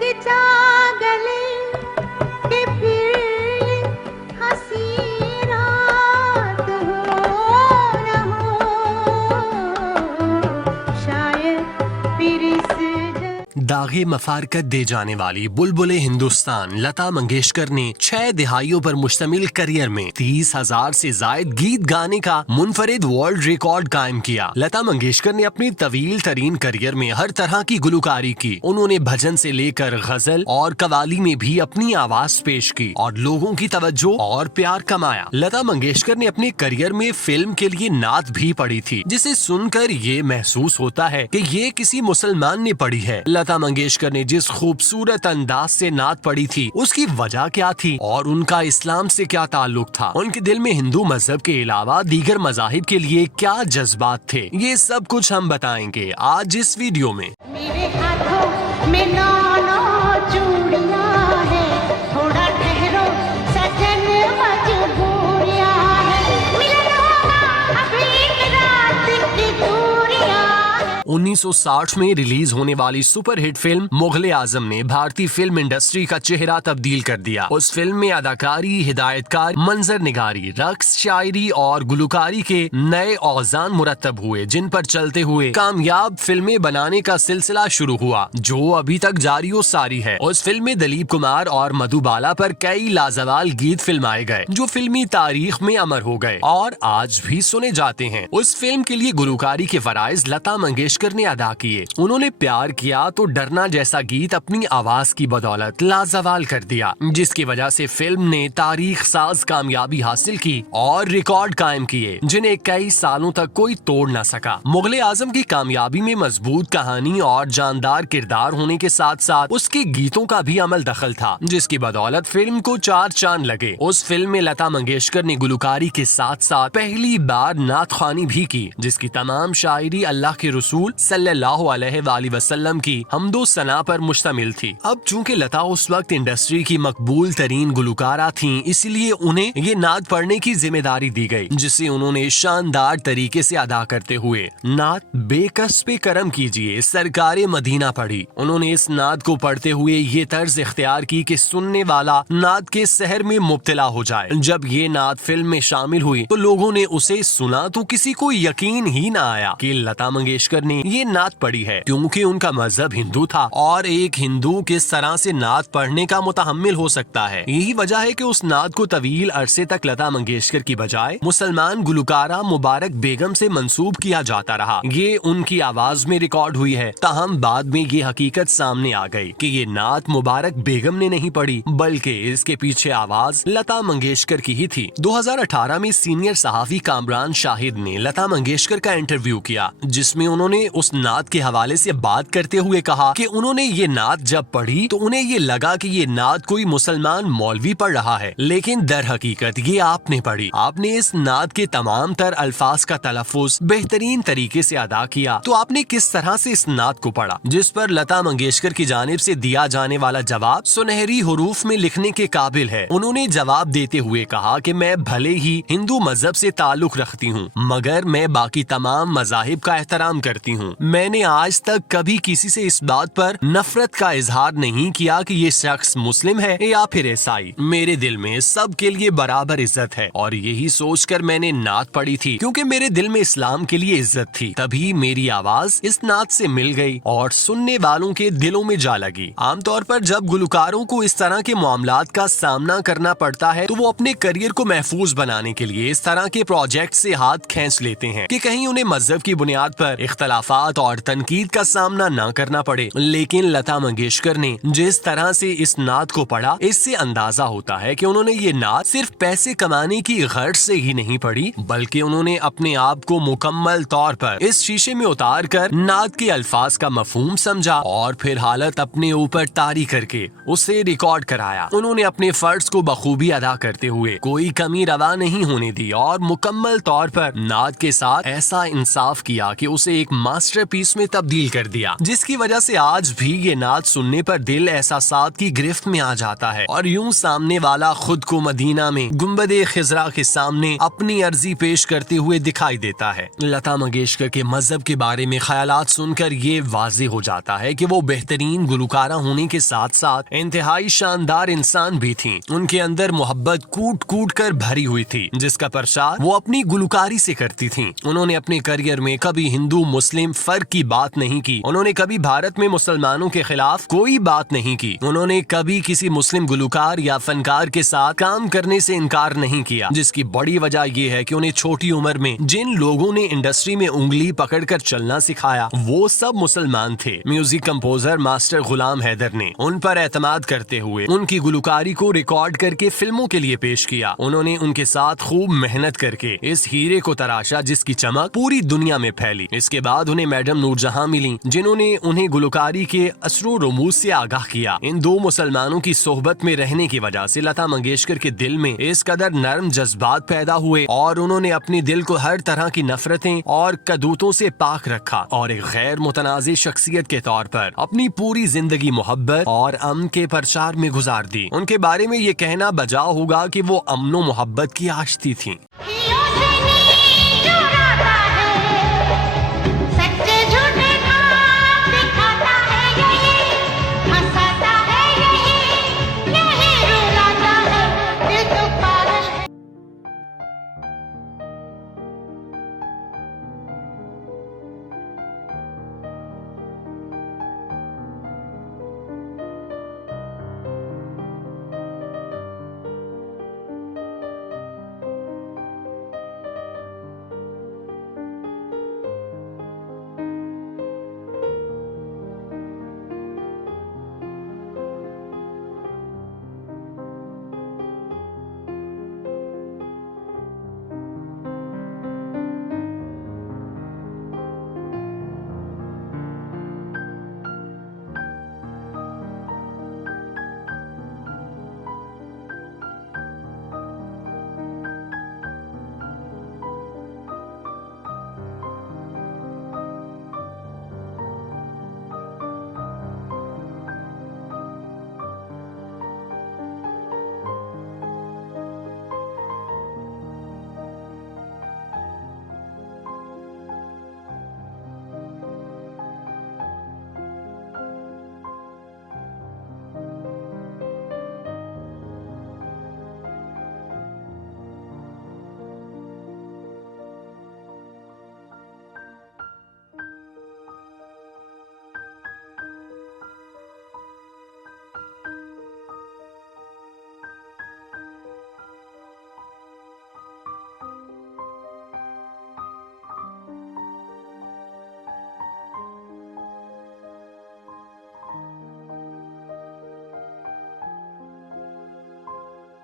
लग जा गले कि फिर हंसी रात हो न हो, शायद फिर इस दागे मफारकत दे जाने वाली बुलबुले हिंदुस्तान लता मंगेशकर ने 6 दिहाइयों पर मुश्तमिल करियर में 30,000 से जायद गीत गाने का मुनफरिद वर्ल्ड रिकॉर्ड कायम किया। लता मंगेशकर ने अपनी तवील तरीन करियर में हर तरह की गुलकारी की। उन्होंने भजन से लेकर गजल और कवाली में भी अपनी आवाज पेश की और लोगों की तवज्जो और प्यार कमाया। लता मंगेशकर ने अपने करियर में फिल्म के लिए नात भी पढ़ी थी, जिसे सुनकर ये महसूस होता है कि ये किसी मुसलमान ने पढ़ी है। लता मंगेशकर ने जिस खूबसूरत अंदाज से नात पढ़ी थी उसकी वजह क्या थी और उनका इस्लाम से क्या ताल्लुक था, उनके दिल में हिंदू मजहब के अलावा दीगर मजाहिब के लिए क्या जज्बात थे, ये सब कुछ हम बताएंगे आज इस वीडियो में। मेरे हाथों में नौ चूड़ियां हैं, थोड़ा ठहरो सजन मजबूरियां हैं, मिलन होगा अभी एक रात की दूरियां हैं। 1960 में रिलीज होने वाली सुपरहिट फिल्म मुगले आजम ने भारतीय फिल्म इंडस्ट्री का चेहरा तब्दील कर दिया। उस फिल्म में अदाकारी, हिदायतकार, मंजर निगारी, रक्स, शायरी और गुलकारी के नए औजान मुरतब हुए, जिन पर चलते हुए कामयाब फिल्में बनाने का सिलसिला शुरू हुआ, जो अभी तक जारी और सारी है। उस फिल्म में दिलीप कुमार और मधुबाला पर कई लाजवाल गीत फिल्माए गए, जो फिल्मी तारीख में अमर हो गए और आज भी सुने जाते हैं। उस फिल्म के लिए गुलकारी के फराइज लता मंगेशकर ने अदा किए। उन्होंने प्यार किया तो डरना जैसा गीत अपनी आवाज की बदौलत लाजवाल कर दिया, जिसकी वजह से फिल्म ने तारीख साज कामयाबी हासिल की और रिकॉर्ड कायम किए, जिन्हें कई सालों तक कोई तोड़ न सका। मुगले आजम की कामयाबी में मजबूत कहानी और जानदार किरदार होने के साथ साथ उसके गीतों का भी अमल दखल था, जिसकी बदौलत फिल्म को 4 चांद लगे। उस फिल्म में लता मंगेशकर ने गुलकारी के साथ साथ पहली बार नात ख्वानी भी की, जिसकी तमाम शायरी अल्लाह के रसूल सल्लल्लाहु अलैहि वसल्लम की हमदो सना पर मुश्तमिल थी। अब चूंकि लता उस वक्त इंडस्ट्री की मकबूल तरीन गुलकारा थीं, इसलिए उन्हें ये नात पढ़ने की जिम्मेदारी दी गई, जिसे उन्होंने शानदार तरीके से अदा करते हुए नात बेकस पे करम कीजिए सरकारे मदीना पढ़ी। उन्होंने इस नात को पढ़ते हुए ये तर्ज इख्तियार की कि सुनने वाला नात के सहर में मुब्तला हो जाए। जब ये नात फिल्म में शामिल हुई तो लोगों ने उसे सुना तो किसी को यकीन ही न आया कि लता मंगेशकर ने ये नात पढ़ी है, क्योंकि उनका मजहब हिंदू था और एक हिंदू किस तरह से नात पढ़ने का मुतहम्मिल हो सकता है। यही वजह है कि उस नात को तवील अरसे तक लता मंगेशकर की बजाय मुसलमान गुलकारा मुबारक बेगम से मंसूब किया जाता रहा। ये उनकी आवाज में रिकॉर्ड हुई है, ताहम बाद में ये हकीकत सामने आ गई कि ये नात मुबारक बेगम ने नहीं पढ़ी, बल्कि इसके पीछे आवाज लता मंगेशकर की ही थी। 2018 में सीनियर सहाफी कामरान शाहिद ने लता मंगेशकर का इंटरव्यू किया, जिसमें उन्होंने उस नात के हवाले से बात करते हुए कहा कि उन्होंने ये नात जब पढ़ी तो उन्हें ये लगा कि ये नात कोई मुसलमान मौलवी पढ़ रहा है, लेकिन दर हकीकत ये आपने पढ़ी। आपने इस नात के तमाम तर अल्फाज का तलफ्फुज बेहतरीन तरीके से अदा किया, तो आपने किस तरह से इस नात को पढ़ा? जिस पर लता मंगेशकर की जानिब से दिया जाने वाला जवाब सुनहरी हुरूफ में लिखने के काबिल है। उन्होंने जवाब देते हुए कहा कि मैं भले ही हिंदू मजहब से ताल्लुक रखती हूँ, मगर मैं बाकी तमाम मजाहिब का एहतराम करती हूँ। मैंने आज तक कभी किसी से इस बात पर नफरत का इजहार नहीं किया कि ये शख्स मुस्लिम है या फिर ईसाई। मेरे दिल में सबके लिए बराबर इज्जत है और यही सोचकर मैंने नात पढ़ी थी, क्योंकि मेरे दिल में इस्लाम के लिए इज्जत थी। तभी मेरी आवाज इस नात से मिल गई और सुनने वालों के दिलों में जा लगी। आमतौर पर जब गुलकारों को इस तरह के मामलात का सामना करना पड़ता है तो वो अपने करियर को महफूज बनाने के लिए इस तरह के प्रोजेक्ट से हाथ खींच लेते हैं कि कहीं उन्हें मजहब की बुनियाद पर इख्तलाफात और तनकीद का सामना न करना पड़े। लेकिन लता मंगेशकर ने जिस तरह से इस नात को पढ़ा, इससे अंदाजा होता है कि उन्होंने ये नात सिर्फ पैसे कमाने की गर्ज से ही नहीं पढ़ी, बल्कि उन्होंने अपने आप को मुकम्मल तौर पर इस शीशे में उतार कर नात के अल्फाज का मफहूम समझा और फिर हालत अपने ऊपर तारी करके उसे रिकॉर्ड कराया। उन्होंने अपने फर्ज को बखूबी अदा करते हुए कोई कमी रवा नहीं होने दी और मुकम्मल तौर पर नात के साथ ऐसा इंसाफ किया कि उसे एक मास्टरपीस में तब्दील कर दिया, जिसकी वजह से आज भी ये नात सुनने पर दिल एहसासात की गिरफ्त में आ जाता है और यूं सामने वाला खुद को मदीना में गुंबदे खिजरा के सामने अपनी अर्जी पेश करते हुए दिखाई देता है। लता मंगेशकर के मजहब के बारे में ख्यालात सुनकर ये वाज़ेह हो जाता है कि वो बेहतरीन गुलकारा होने के साथ साथ इंतहाई शानदार इंसान भी थीं। उनके अंदर मोहब्बत कूट कूट कर भरी हुई थी, जिसका प्रचार वो अपनी गुलकारी से करती थीं। उन्होंने अपने करियर में कभी हिंदू मुस्लिम फर्क की बात नहीं की। उन्होंने कभी भारत में मुसलमानों के खिलाफ कोई बात नहीं की। उन्होंने कभी किसी मुस्लिम गुलकार या फनकार के साथ काम करने से इनकार नहीं किया, जिसकी बड़ी वजह यह है कि उन्हें छोटी उम्र में जिन लोगों ने इंडस्ट्री में उंगली पकड़कर चलना सिखाया वो सब मुसलमान थे। म्यूजिक कंपोजर मास्टर गुलाम हैदर ने उन पर एतमाद करते हुए उनकी गुलकारी को रिकॉर्ड करके फिल्मों के लिए पेश किया। उन्होंने उनके साथ खूब मेहनत करके इस हीरे को तराशा जिसकी चमक पूरी दुनिया में फैली। इसके बाद उन्हें मैडम नूरजहां मिली, जिन्होंने उन्हें गुलकारी के असरो रमूज से आगाह किया। इन दो मुसलमानों की सोहबत में रहने की वजह से लता मंगेशकर के दिल में इस कदर नर्म जज्बात पैदा हुए और उन्होंने अपने दिल को हर तरह की नफरतें और कदूतों से पाक रखा और एक गैर मुतनाज़ी शख्सियत के तौर पर अपनी पूरी जिंदगी मोहब्बत और अमन के प्रचार में गुजार दी। उनके बारे में ये कहना बजा होगा कि वो अमनो मोहब्बत की आशिकी थी।